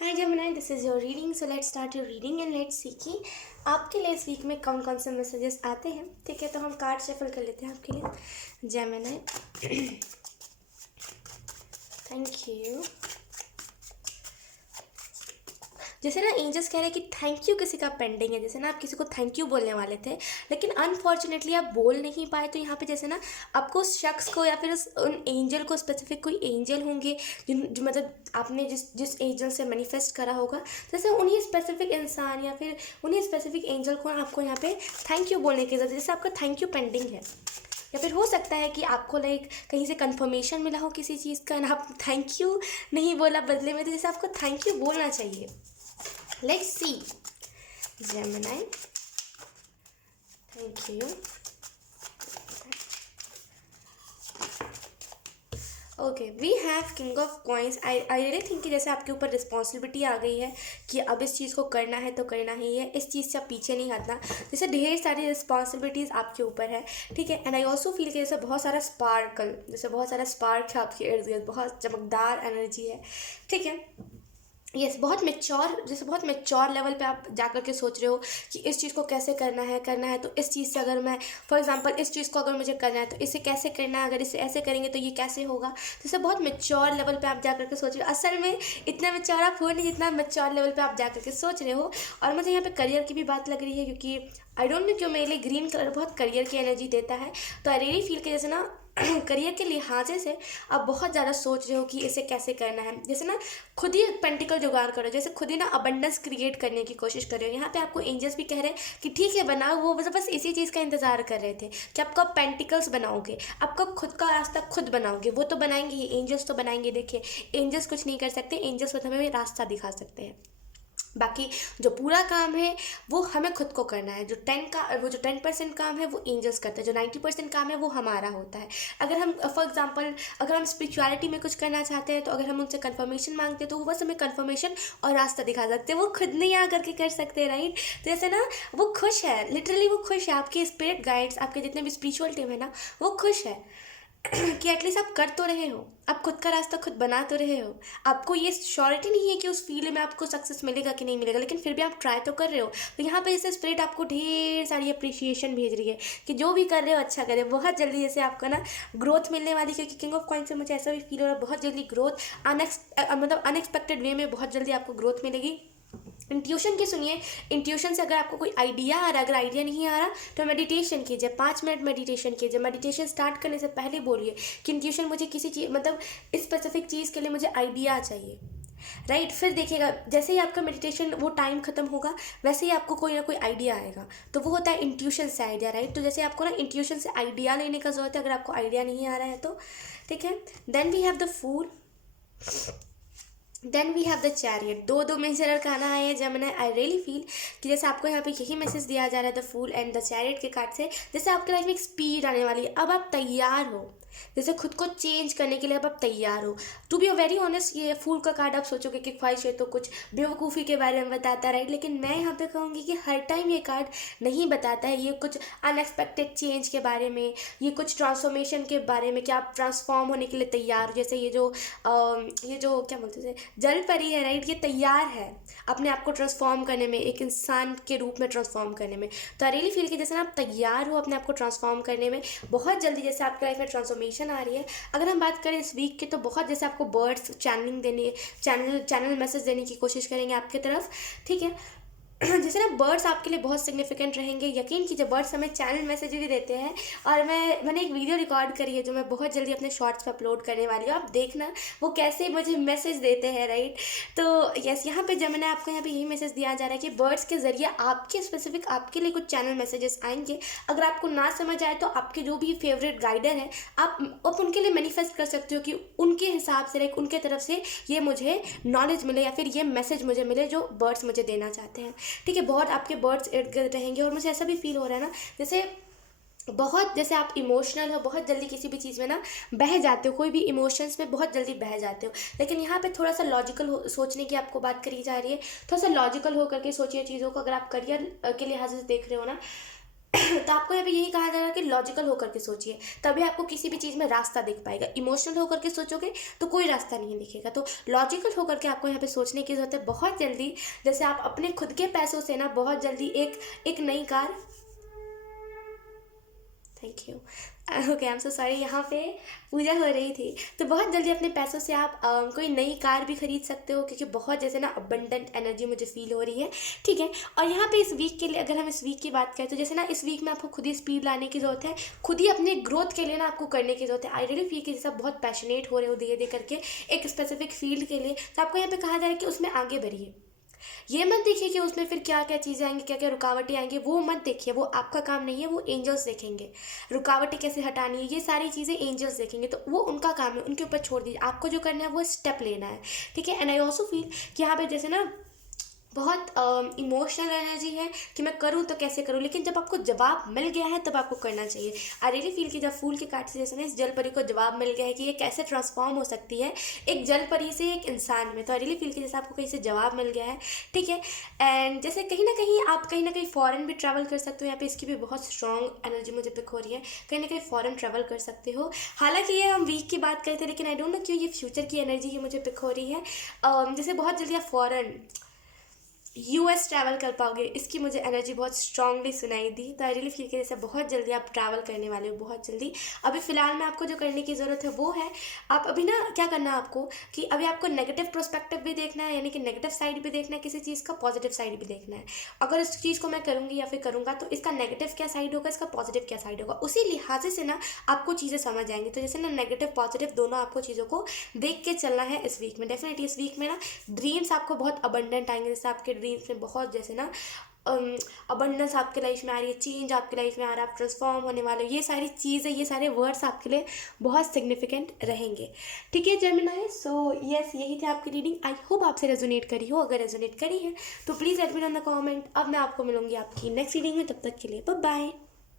Hi Jamuna, this is your reading. So let's start your reading and let's see कि आपके लिए इस week में कौन कौन से मैसेजेस आते हैं. ठीक है, तो हम कार्ड शफल कर लेते हैं आपके लिए. Jamuna, thank you. जैसे ना एंजल्स कह रहे हैं कि थैंक यू किसी का पेंडिंग है. जैसे ना आप किसी को थैंक यू बोलने वाले थे लेकिन अनफॉर्चुनेटली आप बोल नहीं पाए, तो यहाँ पे जैसे ना आपको उस शख्स को या फिर उन एंजल को, स्पेसिफिक कोई एंजल होंगे जो मतलब आपने जिस जिस एंजल से मैनिफेस्ट करा होगा, जैसे उन्हीं स्पेसिफिक इंसान या फिर उन्हीं स्पेसिफिक एंजल को आपको यहाँ पे थैंक यू बोलने की ज़रूरत है. जैसे आपका थैंक यू पेंडिंग है, या फिर हो सकता है कि आपको लाइक कहीं से कंफर्मेशन मिला हो किसी चीज़ का ना आप थैंक यू नहीं बोला बदले में, तो जैसे आपको थैंक यू बोलना चाहिए. Let's see. Gemini. Thank you. Okay, we have king of coins. I really think कि जैसे आपके ऊपर रिस्पॉन्सिबिलिटी आ गई है कि अब इस चीज़ को करना है तो करना ही है, इस चीज़ से आप पीछे नहीं हटना. जैसे ढेर सारी रिस्पॉन्सिबिलिटीज़ आपके ऊपर है. ठीक है, एंड आई ऑल्सो फील कि जैसे बहुत सारा स्पार्कल, जैसे बहुत सारा स्पार्क है आपके इर्द गिर्द, बहुत चमकदार एनर्जी है. ठीक है, यस, बहुत मेच्योर, जैसे बहुत मेच्योर लेवल पे आप जा कर के सोच रहे हो कि इस चीज़ को कैसे करना है तो इस चीज़ से अगर मैं, फॉर एग्जांपल इस चीज़ को अगर मुझे करना है तो इसे कैसे करना है, अगर इसे ऐसे करेंगे तो ये कैसे होगा. जैसे बहुत मेच्योर लेवल पे आप जा कर के सोच रहे हो. असल में इतना मेच्योर आप हो नहीं जितना मेच्योर लेवल पे आप जा कर के सोच रहे हो. और मुझे यहाँ पे करियर की भी बात लग रही है, क्योंकि आई डोंट नो क्यों मेरे लिए ग्रीन कलर बहुत करियर की एनर्जी देता है. तो आई रियली फील कि जैसे ना करियर के लिहाजे से आप बहुत ज़्यादा सोच रहे हो कि इसे कैसे करना है. जैसे ना खुद ही पेंटिकल जुगाड़ करो, जैसे खुद ही ना अबंडेंस क्रिएट करने की कोशिश कर रहे हो. यहाँ पे आपको एंजल्स भी कह रहे हैं कि ठीक है बनाओ, वो बस इसी चीज़ का इंतजार कर रहे थे कि आप कब पेंटिकल्स बनाओगे, आप कब खुद का रास्ता खुद बनाओगे. वो तो बनाएंगे ही, एंजल्स तो बनाएंगे. देखिए, एंजल्स कुछ नहीं कर सकते, एंजल्स तो हमें रास्ता दिखा सकते हैं. बाकी जो पूरा काम है वो हमें खुद को करना है. वो जो 10% काम है वो एंजल्स करते हैं, जो 90% काम है वो हमारा होता है. अगर हम फॉर एग्जांपल अगर हम स्पिरिचुअलिटी में कुछ करना चाहते हैं तो अगर हम उनसे कंफर्मेशन मांगते हैं तो वो बस हमें कंफर्मेशन और रास्ता दिखा सकते हैं, वो खुद नहीं आ करके कर सकते, राइट. तो जैसे ना वो खुश है, लिटरली वो खुश है, आपके स्पिरिट गाइड्स, आपके जितने भी स्पिरिचुअल टीम है ना, वो खुश है कि एटलीस्ट आप कर तो रहे हो, आप खुद का रास्ता खुद बना तो रहे हो. आपको ये श्योरिटी नहीं है कि उस फील्ड में आपको सक्सेस मिलेगा कि नहीं मिलेगा, लेकिन फिर भी आप ट्राई तो कर रहे हो. तो यहाँ पे जैसे स्पिरिट आपको ढेर सारी अप्रिशिएशन भेज रही है कि जो भी कर रहे हो अच्छा करे. बहुत जल्दी जैसे आपका ना ग्रोथ मिलने वाली, क्योंकि किंग ऑफ कॉइन से मुझे ऐसा भी फील हो रहा है बहुत जल्दी ग्रोथ, मतलब अनएक्सपेक्टेड वे में बहुत जल्दी आपको ग्रोथ मिलेगी. इंट्यूशन की सुनिए, इंट्यूशन से अगर आपको कोई आइडिया आ रहा है, अगर आइडिया नहीं आ रहा तो मेडिटेशन कीजिए, 5 मिनट मेडिटेशन कीजिए. मेडिटेशन स्टार्ट करने से पहले बोलिए कि इंट्यूशन मुझे किसी चीज़, मतलब इस स्पेसिफिक चीज़ के लिए मुझे आइडिया चाहिए, राइट. फिर देखिएगा जैसे ही आपका मेडिटेशन वो टाइम खत्म होगा वैसे ही आपको कोई ना कोई आइडिया आएगा. तो वो होता है इंट्यूशन से आइडिया, राइट. तो जैसे आपको ना इंट्यूशन से आइडिया लेने का जरूरत है अगर आपको आइडिया नहीं आ रहा है तो. ठीक है, then we have the fool, then we have the chariot. दो मेजर अरकाना आए हैं जमुना. आई रियली फील कि जैसे आपको यहाँ पे यही मैसेज दिया जा रहा है the fool and the chariot के कार्ड से, जैसे आपके लाइफ में एक स्पीड आने वाली है. अब आप तैयार हो, जैसे खुद को चेंज करने के लिए अब आप तैयार हो. टू बी वेरी ऑनेस्ट, ये फूल का कार्ड आप सोचोगे कि ख्वाहिश है तो कुछ बेवकूफ़ी के बारे में बताता है, राइट. लेकिन मैं यहाँ पे कहूँगी कि हर टाइम ये कार्ड नहीं बताता है. ये कुछ अनएक्सपेक्टेड चेंज के बारे में, ये कुछ ट्रांसफॉर्मेशन के बारे में कि आप ट्रांसफॉर्म होने के लिए तैयार हो. जैसे ये जो क्या बोलते हैं, जल परी है, राइट. ये तैयार है अपने आप को ट्रांसफॉर्म करने में, एक इंसान के रूप में ट्रांसफॉर्म करने में. तो आई रियली फील कि जैसे ना आप तैयार हो अपने आप को ट्रांसफॉर्म करने में, बहुत जल्दी जैसे आपके लाइफ में ट्रांसफॉर्मेशन आ रही है. अगर हम बात करें इस वीक की तो बहुत जैसे आपको बर्ड्स चैनलिंग देने, चैनल मैसेज देने की कोशिश करेंगे आपकी तरफ. ठीक है, जैसे ना बर्ड्स आपके लिए बहुत सिग्निफिकेंट रहेंगे. यकीन कीजिए बर्ड्स हमें चैनल मैसेज भी देते हैं. और मैंने एक वीडियो रिकॉर्ड करी है जो मैं बहुत जल्दी अपने शॉर्ट्स पे अपलोड करने वाली हूँ. आप देखना वो कैसे मुझे मैसेज देते हैं, राइट. तो यस, यहाँ पे जब मैंने आपको यहाँ पे यही मैसेज दिया जा रहा है कि बर्ड्स के ज़रिए आपके स्पेसिफिक आपके लिए कुछ चैनल मैसेजेस आएंगे. अगर आपको ना समझ आए तो आपके जो भी फेवरेट गाइडर हैं आप उनके लिए मैनिफेस्ट कर सकते हो कि उनके हिसाब से, लाइक उनके तरफ से ये मुझे नॉलेज मिले या फिर ये मैसेज मुझे मिले जो बर्ड्स मुझे देना चाहते हैं. ठीक है, बहुत आपके बर्ड्स इर्द गिर्द रहेंगे. और मुझे ऐसा भी फील हो रहा है ना जैसे बहुत, जैसे आप इमोशनल हो, बहुत जल्दी किसी भी चीज़ में ना बह जाते हो, कोई भी इमोशंस में बहुत जल्दी बह जाते हो. लेकिन यहाँ पे थोड़ा सा लॉजिकल सोचने की आपको बात करी जा रही है. थोड़ा सा लॉजिकल हो करके सोचिए चीज़ों को. अगर आप करियर के लिहाज से देख रहे हो ना तो आपको यहाँ पे यही कहा जा रहा है कि लॉजिकल होकर के सोचिए, तभी आपको किसी भी चीज़ में रास्ता दिख पाएगा। इमोशनल होकर के सोचोगे तो कोई रास्ता नहीं दिखेगा। तो लॉजिकल होकर के आपको यहाँ पे सोचने की ज़रूरत है। बहुत जल्दी जैसे आप अपने खुद के पैसों से ना बहुत जल्दी एक नई car, thank you, okay I am so sorry, यहाँ पे पूजा हो रही थी। तो बहुत जल्दी अपने पैसों से आप कोई नई कार भी खरीद सकते हो, क्योंकि बहुत जैसे ना अबंडेंट एनर्जी मुझे फील हो रही है। ठीक है, और यहाँ पे इस वीक के लिए अगर हम इस वीक की बात करें तो जैसे ना इस वीक में आपको खुद ही स्पीड लाने की ज़रूरत है, खुद ही अपने ग्रोथ के लिए ना आपको करने की ज़रूरत है। आई रियली फील कि जैसे आप बहुत पैशनेट हो रहे हो धीरे धीरे करके एक स्पेसिफिक फील्ड के लिए, तो आपको यहाँ पे कहा जा रहा है कि उसमें आगे बढ़िए। ये मत देखिए कि उसमें फिर क्या क्या चीज़ें आएंगी, क्या क्या रुकावटें आएंगी, वो मत देखिए, वो आपका काम नहीं है, वो एंजल्स देखेंगे। रुकावटें कैसे हटानी है ये सारी चीज़ें एंजल्स देखेंगे, तो वो उनका काम है, उनके ऊपर छोड़ दीजिए। आपको जो करना है वो स्टेप लेना है। ठीक है, एंड आई ऑल्सो फील कि यहाँ पे जैसे ना बहुत इमोशनल एनर्जी है कि मैं करूँ तो कैसे करूँ, लेकिन जब आपको जवाब मिल गया है तब आपको करना चाहिए। आई रियली फील कि जब फूल के काट से जैसे ना इस जल परी को जवाब मिल गया है कि ये कैसे ट्रांसफॉर्म हो सकती है एक जल परी से एक इंसान में, तो आई रियली फील कि जैसे आपको कहीं से जवाब मिल गया है। ठीक है, एंड जैसे कहीं ना कहीं फ़ॉरन भी ट्रैवल कर सकते हो। यहाँ पे इसकी भी बहुत स्ट्रॉन्ग एनर्जी मुझे पिक हो रही है, कहीं ना कहीं फ़ॉरन ट्रैवल कर सकते हो। हालांकि ये हम वीक की बात करते हैं, लेकिन आई डोंट नो क्यों ये फ्यूचर की एनर्जी ही मुझे पिक हो रही है। जैसे बहुत जल्दी आप फ़ॉरन यूएस ट्रैवल कर पाओगे, इसकी मुझे एनर्जी बहुत स्ट्रांगली सुनाई दी। तो आई रियली फील कि जैसे बहुत जल्दी आप ट्रैवल करने वाले हो, बहुत जल्दी। अभी फ़िलहाल में आपको जो करने की ज़रूरत है वो है, आप अभी ना क्या करना है आपको कि अभी आपको नेगेटिव प्रोस्पेक्टिव भी देखना है, यानी कि नेगेटिव साइड भी देखना है किसी चीज़ का, पॉजिटिव साइड भी देखना है। अगर इस चीज़ को मैं करूँगी या फिर करूँगा तो इसका नेगेटिव क्या साइड होगा, इसका पॉजिटिव क्या साइड होगा, उसी लिहाजे से ना आपको चीज़ें समझ आएंगी। तो जैसे ना नेगेटिव पॉजिटिव दोनों आपको चीज़ों को देख के चलना है इस वीक में। डेफिनेटली इस वीक में ना ड्रीम्स आपको बहुत अबंडेंट आएंगे, जैसे आपके ड्रीम्स में बहुत जैसे ना अबंडेंस आपके लाइफ में आ रही है, चेंज आपके लाइफ में आ रहा है, आप ट्रांसफॉर्म होने वाले हो, ये सारी चीज़ें, ये सारे वर्ड्स आपके लिए बहुत सिग्निफिकेंट रहेंगे। ठीक है जेमिनाई, सो यस यही थी आपकी रीडिंग। आई होप आपसे रेजोनेट करी हो। अगर रेजोनेट करी है तो please let me know in the comment. अब मैं आपको मिलूंगी आपकी नेक्स्ट रीडिंग में, तब तक के लिए बाय बाय।